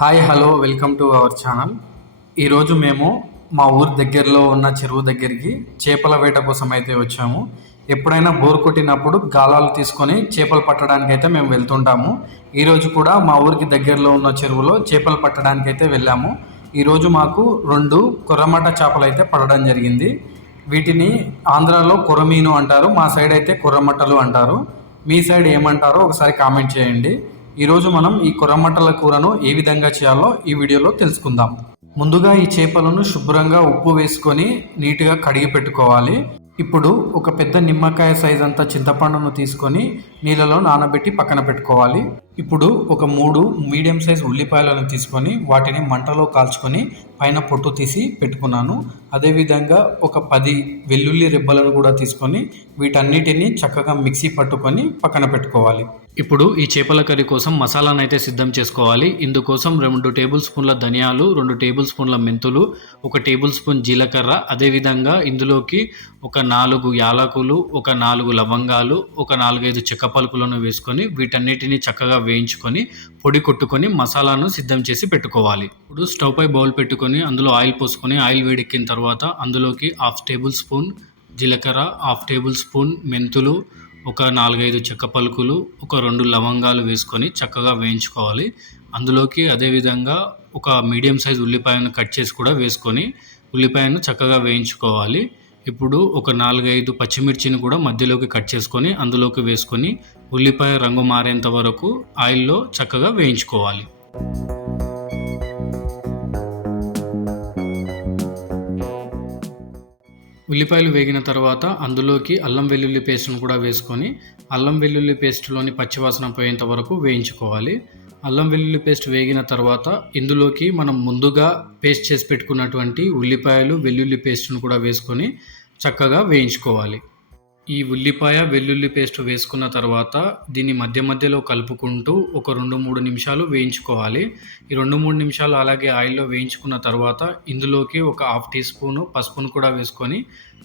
Hi hello welcome to our channel. ఈరోజు మేము మా ఊరి దగ్గరలో ఉన్న చెరువు దగ్గరికి చేపల వేట కోసం అయితే వచ్చాము. ఎప్పుడైనా బోర్ కొట్టినప్పుడు గాలాలు తీసుకొని చేపలు పట్టడానికి అయితే మేము వెళ్తుంటాము. ఈరోజు కూడా మా ఊరికి దగ్గరలో ఉన్న చెరువులో చేపలు పట్టడానికి అయితే వెళ్ళాము. ఈరోజు మాకు 2 కొర్రమట చేపలు అయితే పడడం జరిగింది. వీటిని ఆంధ్రాలో కొర్రమీను అంటారు, మా సైడ్ అయితే కొర్రమట్టలు అంటారు. మీ సైడ్ ఏమంటారో ఒకసారి కామెంట్ చేయండి. ఈరోజు మనం ఈ కొర్రమట్టల కూరను ఏ విధంగా చేయాలో ఈ వీడియోలో తెలుసుకుందాం. ముందుగా ఈ చేపలను శుభ్రంగా ఉప్పు వేసుకొని నీట్గా కడిగి పెట్టుకోవాలి. ఇప్పుడు ఒక పెద్ద నిమ్మకాయ సైజ్ అంతా చింతపండును తీసుకొని నీళ్ళలో నానబెట్టి పక్కన పెట్టుకోవాలి. ఇప్పుడు ఒక 3 మీడియం సైజ్ ఉల్లిపాయలను తీసుకొని వాటిని మంటలో కాల్చుకొని పైన పొట్టు తీసి పెట్టుకున్నాను. అదేవిధంగా ఒక 10 వెల్లుల్లి రెబ్బలను కూడా తీసుకొని వీటన్నిటిని చక్కగా మిక్సీ పట్టుకొని పక్కన పెట్టుకోవాలి. ఇప్పుడు ఈ చేపల కర్రీ కోసం మసాలాను అయితే సిద్ధం చేసుకోవాలి. ఇందుకోసం 2 టేబుల్ స్పూన్ల ధనియాలు, 2 టేబుల్ స్పూన్ల మెంతులు, 1 టేబుల్ స్పూన్ జీలకర్ర, అదేవిధంగా ఇందులోకి ఒక 4 యాలకులు, ఒక 4 లవంగాలు, ఒక 4-5 చెక్క పలుకులను వేసుకొని వీటన్నిటిని చక్కగా వేయించుకొని పొడి కొట్టుకొని మసాలాను సిద్ధం చేసి పెట్టుకోవాలి. ఇప్పుడు స్టవ్ పై బౌల్ పెట్టుకొని అందులో ఆయిల్ పోసుకొని ఆయిల్ వేడెక్కిన తర్వాత అందులోకి 1/2 టేబుల్ స్పూన్ జీలకర్ర, 1/2 టేబుల్ స్పూన్ మెంతులు, ఒక 4-5 చెక్క పలుకులు, ఒక 2 లవంగాలు వేసుకొని చక్కగా వేయించుకోవాలి. అందులోకి అదేవిధంగా ఒక మీడియం సైజ్ ఉల్లిపాయను కట్ చేసి కూడా వేసుకొని ఉల్లిపాయను చక్కగా వేయించుకోవాలి. ఇప్పుడు ఒక 4-5 పచ్చిమిర్చిని కూడా మధ్యలోకి కట్ చేసుకొని అందులోకి వేసుకొని ఉల్లిపాయ రంగు మారేంత వరకు ఆయిల్లో చక్కగా వేయించుకోవాలి. ఉల్లిపాయలు వేగిన తర్వాత అందులోకి అల్లం వెల్లుల్లి పేస్ట్ను కూడా వేసుకొని అల్లం వెల్లుల్లి పేస్ట్లోని పచ్చివాసన పోయేంత వరకు వేయించుకోవాలి. అల్లం వెల్లుల్లి పేస్ట్ వేగిన తర్వాత ఇందులోకి మనం ముందుగా పేస్ట్ చేసి పెట్టుకున్నటువంటి ఉల్లిపాయలు వెల్లుల్లి పేస్ట్ను కూడా వేసుకొని చక్కగా వేయించుకోవాలి. ఈ ఉల్లిపాయ వెల్లుల్లి పేస్ట్ వేసుకున్న తర్వాత దీన్ని మధ్యలో కలుపుకుంటూ ఒక 2-3 నిమిషాలు వేయించుకోవాలి. ఈ 2-3 నిమిషాలు అలాగే ఆయిల్లో వేయించుకున్న తర్వాత ఇందులోకి ఒక 1/2 టీ స్పూను పసుపును కూడా వేసుకొని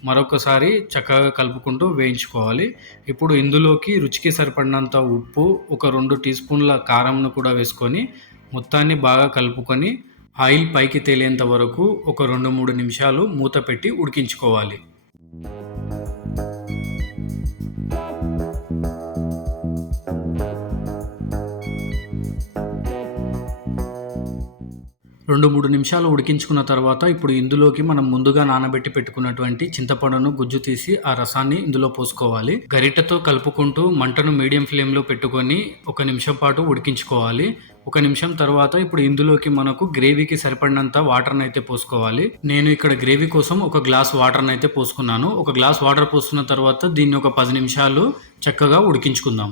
మరొకసారి చక్కగా కలుపుకుంటూ వేయించుకోవాలి. ఇప్పుడు ఇందులోకి రుచికి సరిపడినంత ఉప్పు, ఒక 2 టీ స్పూన్ల కారంను కూడా వేసుకొని మొత్తాన్ని బాగా కలుపుకొని ఆయిల్ పైకి తేలేంత వరకు ఒక 2-3 నిమిషాలు మూత పెట్టి ఉడికించుకోవాలి. 2-3 నిమిషాలు ఉడికించుకున్న తర్వాత ఇప్పుడు ఇందులోకి మనం ముందుగా నానబెట్టి పెట్టుకున్నటువంటి చింతపండును గుజ్జు తీసి ఆ రసాన్ని ఇందులో పోసుకోవాలి. గరిటెతో కలుపుకుంటూ మంటను మీడియం ఫ్లేమ్లో పెట్టుకొని 1 నిమిషం పాటు ఉడికించుకోవాలి. 1 నిమిషం తర్వాత ఇప్పుడు ఇందులోకి మనకు గ్రేవీకి సరిపడినంత వాటర్ని అయితే పోసుకోవాలి. నేను ఇక్కడ గ్రేవీ కోసం 1 గ్లాస్ వాటర్ని అయితే పోసుకున్నాను. 1 గ్లాస్ వాటర్ పోసుకున్న తర్వాత దీన్ని ఒక 10 నిమిషాలు చక్కగా ఉడికించుకుందాం.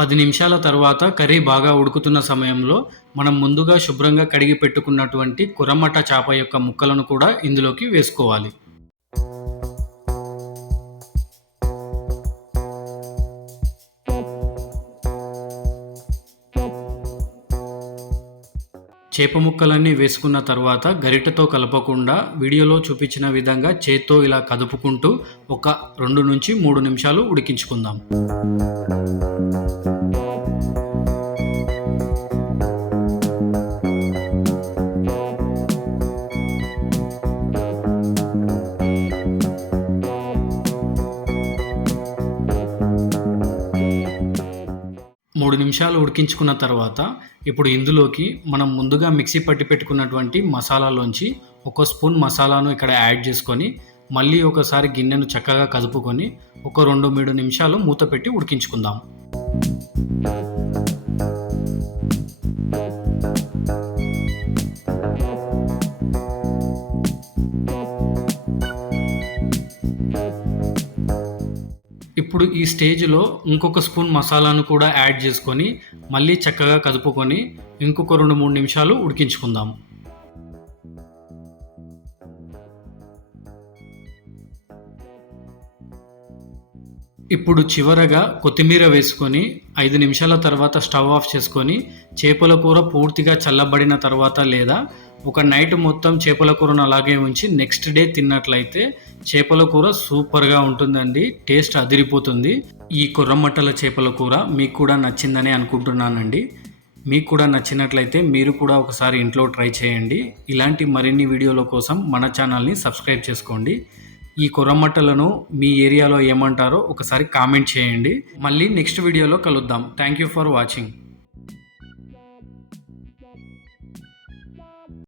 10 నిమిషాల తర్వాత కర్రీ బాగా ఉడుకుతున్న సమయంలో మనం ముందుగా శుభ్రంగా కడిగి పెట్టుకున్నటువంటి కొర్రమట్ట చేప యొక్క ముక్కలను కూడా ఇందులోకి వేసుకోవాలి. చేప ముక్కలన్నీ వేసుకున్న తర్వాత గరిటెతో కలపకుండా వీడియోలో చూపించిన విధంగా చేత్తో ఇలా కదుపుకుంటూ ఒక 2-3 నిమిషాలు ఉడికించుకుందాం. మూడు నిమిషాలు ఉడికించుకున్న తర్వాత ఇప్పుడు ఇందులోకి మనం ముందుగా మిక్సీ పట్టి పెట్టుకున్నటువంటి మసాలాలోంచి 1 స్పూన్ మసాలాను ఇక్కడ యాడ్ చేసుకొని మళ్ళీ ఒకసారి గిన్నెను చక్కగా కదుపుకొని ఒక 2-3 నిమిషాలు మూత పెట్టి ఉడికించుకుందాం. ఇప్పుడు ఈ స్టేజ్లో ఇంకొక స్పూన్ మసాలాను కూడా యాడ్ చేసుకొని మళ్ళీ చక్కగా కదుపుకొని ఇంకొక 2-3 నిమిషాలు ఉడికించుకుందాం. ఇప్పుడు చివరగా కొత్తిమీర వేసుకొని 5 నిమిషాల తర్వాత స్టవ్ ఆఫ్ చేసుకొని చేపల కూర పూర్తిగా చల్లబడిన తర్వాత లేదా ఒక నైట్ మొత్తం చేపల కూరను అలాగే ఉంచి నెక్స్ట్ డే తిన్నట్లయితే చేపల కూర సూపర్గా ఉంటుందండి. టేస్ట్ అదిరిపోతుంది. ఈ కొర్రమట్టల చేపల కూర మీకు కూడా నచ్చిందని అనుకుంటున్నానండి. మీకు కూడా నచ్చినట్లయితే మీరు కూడా ఒకసారి ఇంట్లో ట్రై చేయండి. ఇలాంటి మరిన్ని వీడియోల కోసం మన ఛానల్ని సబ్స్క్రైబ్ చేసుకోండి. ఈ కొర్రమట్టలను మీ ఏరియాలో ఏమంటారో ఒకసారి కామెంట్ చేయండి. మళ్ళీ నెక్స్ట్ వీడియోలో కలుద్దాం. Thank you for watching.